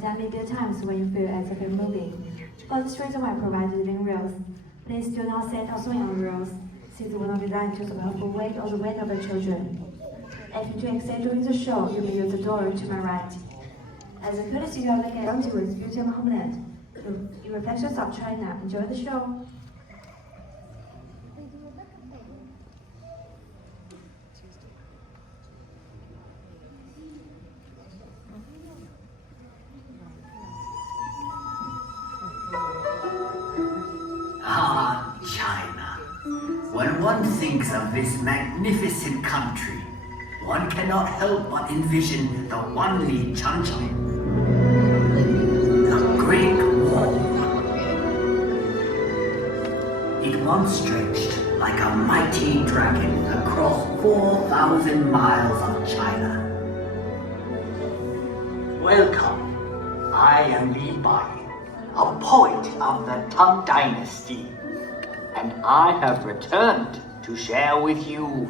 There may be times when you feel as if you're moving, but the streets might provide living rails. Please do not sit or swing on the rails, since it will not be designed to support the weight or the weight of the children. If you exit during the show, you may use the door to my right. As a courtesy, you are looking at towards beauty and homeland. The reflections of China. Enjoy the show. Ah, China. When one thinks of this magnificent country, one cannot help but envision the Wanli Changcheng, the Great Wall. It once stretched like a mighty dragon across 4,000 miles of China. Welcome. I am Li Bai, a poet of the Tang Dynasty, and I have returned to share with you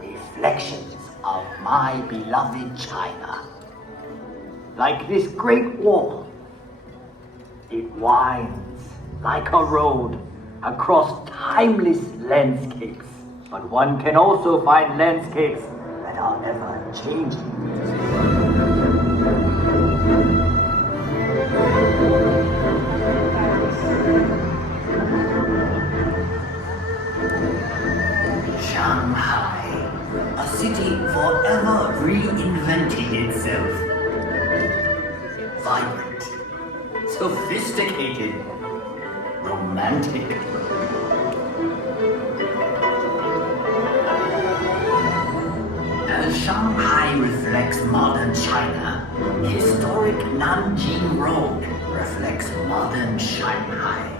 reflections of my beloved China. Like this great wall, it winds like a road across timeless landscapes, but one can also find landscapes that are ever changing. Shanghai, a city forever reinventing itself. Vibrant, sophisticated, romantic. As Shanghai reflects modern China, historic Nanjing Road reflects modern Shanghai.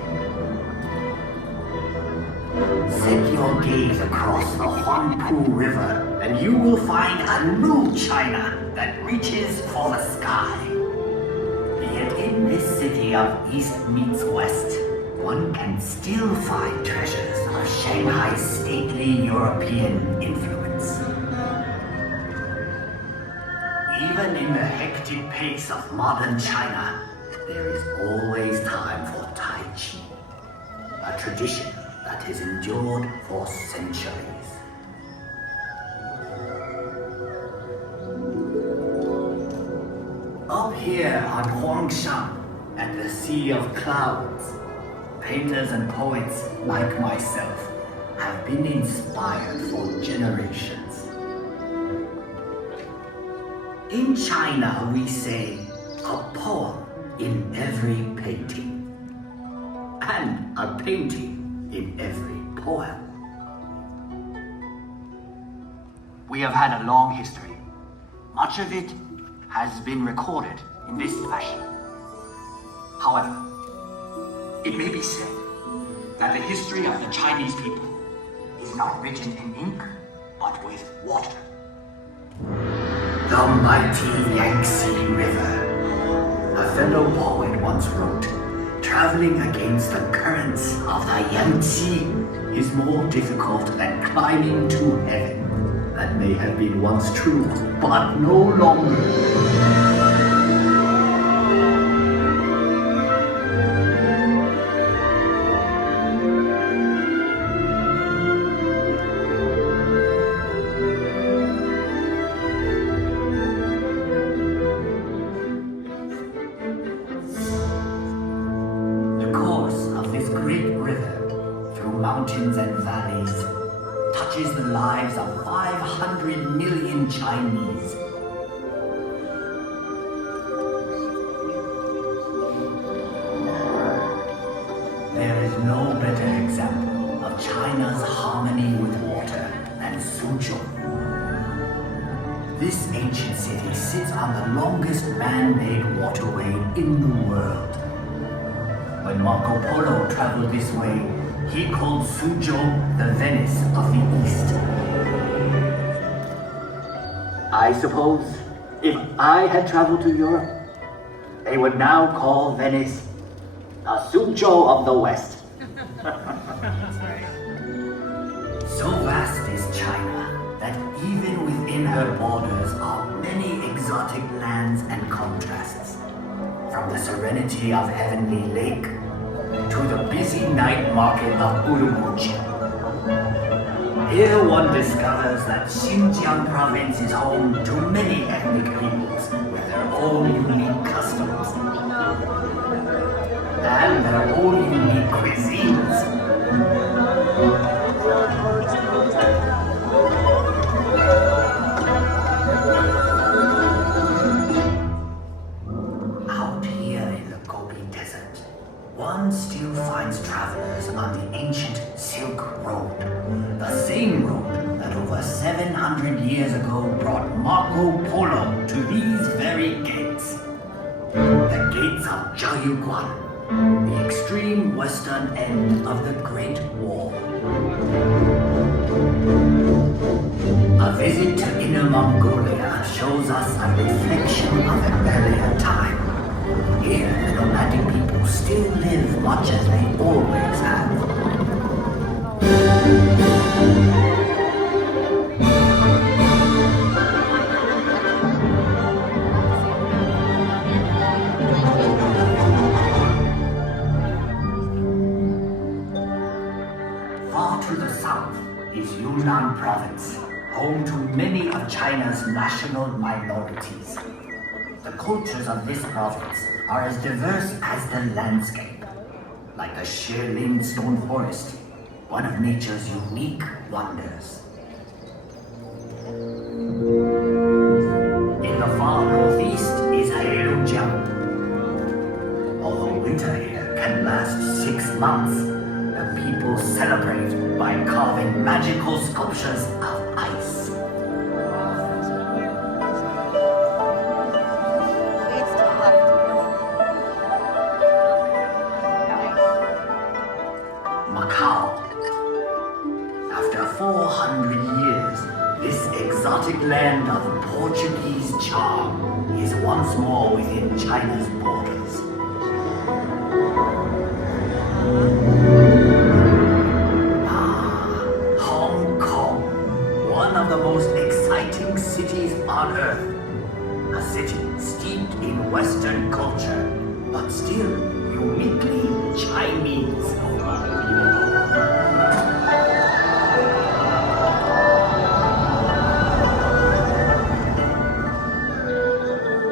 Set your gaze across the Huangpu River, and you will find a new China that reaches for the sky. Yet in this city of East meets West, one can still find treasures of Shanghai's stately European influence. Even in the hectic pace of modern China, there is always time for Tai Chi, a tradition that has endured for centuries. Up here on Huangshan, at the Sea of Clouds, painters and poets like myself have been inspired for generations. In China, we say, a poem in every painting, and a painting in every poem. We have had a long history. Much of it has been recorded in this fashion. However, it may be said that the history of the Chinese people is not written in ink, but with water. The mighty Yangtze River. A fellow poet once wrote, traveling against the currents of the Yangtze is more difficult than climbing to heaven. That may have been once true, but no longer. Mountains and valleys touches the lives of 500 million Chinese. There is no better example of China's harmony with water than Suzhou. This ancient city sits on the longest man-made waterway in the world. When Marco Polo traveled this way, he called Suzhou the Venice of the East. I suppose if I had traveled to Europe, they would now call Venice the Suzhou of the West. So vast is China that even within her borders are many exotic lands and contrasts. From the serenity of Heavenly Lake to the busy night market of Urumqi. Here one discovers that Xinjiang province is home to many ethnic peoples with their own unique customs and their own unique cuisines. Out here in the Gobi Desert, one still finds travelers on the ancient Silk Road, the same road that over 700 years ago brought Marco Polo to these very gates. The gates of Jiayuguan, the extreme western end of the Great Wall. A visit to Inner Mongolia shows us a reflection of an earlier time. Here, the nomadic people still live much as they always have. Far to the south is Yunnan Province, home to many of China's national minorities. The cultures of this province are as diverse as the landscape, like the Guilin stone forest, one of nature's unique wonders. In the far northeast is Heilongjiang. Although winter here can last 6 months, the people celebrate by carving magical sculptures of ice. Macau. After 400 years, this exotic land of Portuguese charm is once more within China's borders. Hong Kong, one of the most exciting cities on earth. A city steeped in Western culture, but still uniquely Chinese.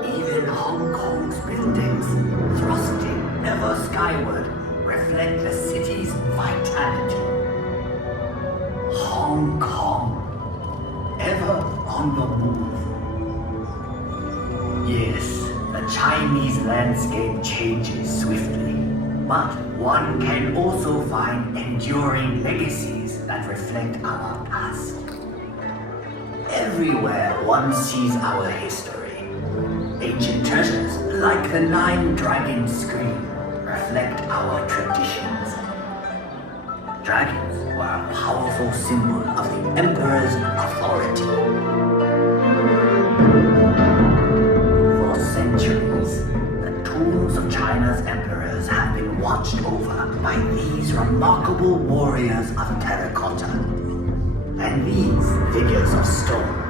Even Hong Kong's buildings, thrusting ever skyward, reflect the city's vitality. Hong Kong, ever on the move. Yes, the Chinese landscape changes swiftly, but one can also find enduring legacies that reflect our past. Everywhere one sees our history. Ancient treasures like the 9-dragon screen reflect our traditions. Dragons were a powerful symbol of the emperor's authority. For centuries, the tombs of China's emperors have been watched over by these remarkable warriors of terracotta and these figures of stone.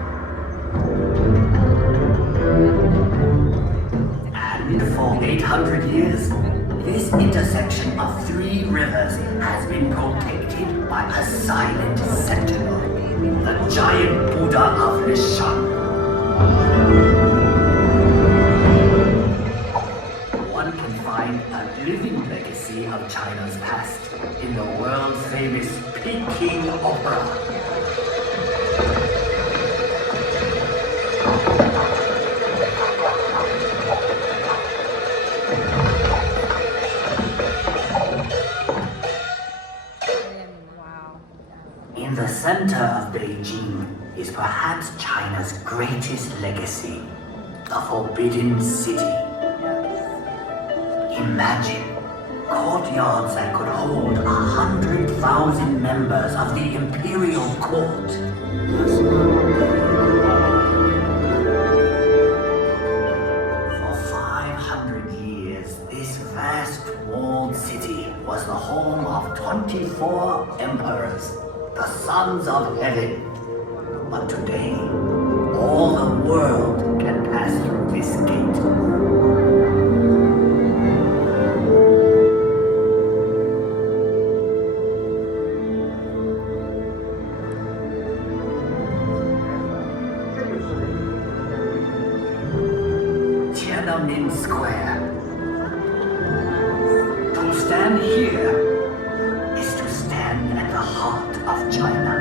And for 800 years, this intersection of 3 rivers has been protected by a silent sentinel, the giant Buddha of Lishan. One can find a living legacy of China's past in the world-famous Peking Opera. In the center of Beijing is perhaps China's greatest legacy, the Forbidden City. Imagine courtyards that could hold 100,000 members of the Imperial court. For 500 years, this vast walled city was the home of 24 emperors, the sons of heaven. But today, all the world can pass through this gate. square. To stand here is to stand at the heart of China.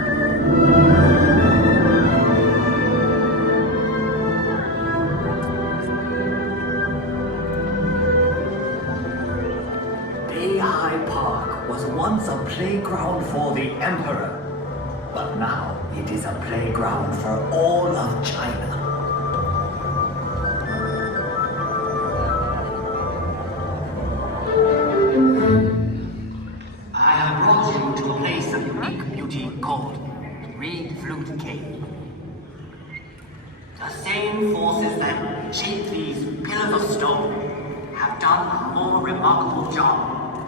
Beijing Park was once a playground for the Emperor, but now it is a playground for all of China. I have brought you to a place of unique beauty called Reed Flute Cave. The same forces that shape these pillars of stone have done a more remarkable job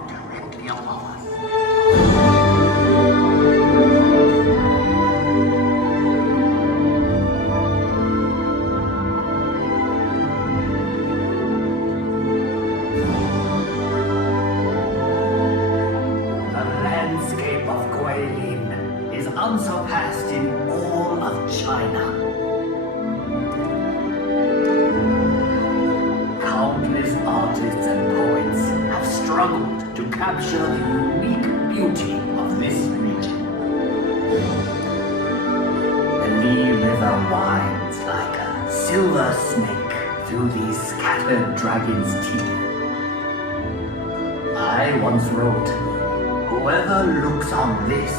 directly above us. The landscape of Guilin is unsurpassed in all of China. Countless artists and poets have struggled to capture the unique beauty of this region. The Li River winds like a silver snake through these scattered dragons' teeth. I once wrote, "Whoever looks on this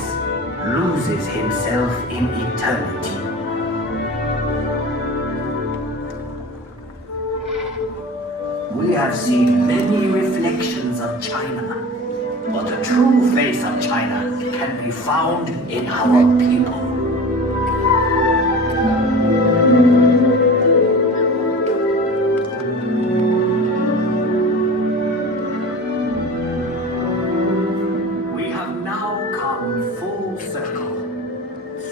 loses himself in eternity." We have seen many reflections of China, but the true face of China can be found in our people. We have now come full circle.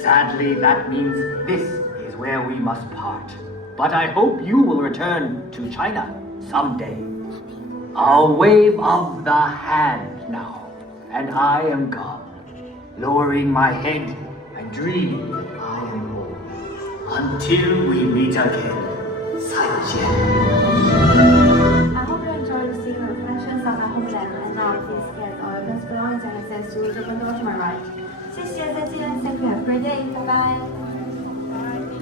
Sadly, that means this is where we must part. But I hope you will return to China someday. A wave of the hand now, and I am gone, lowering my head and dreaming I am more. Until we meet again, 再见. I hope you enjoyed the scene reflections of my homeland, and now please get all your best belongings and access to the window to my right. 谢谢，再见. Thank you. Have a great day. Bye bye. Right.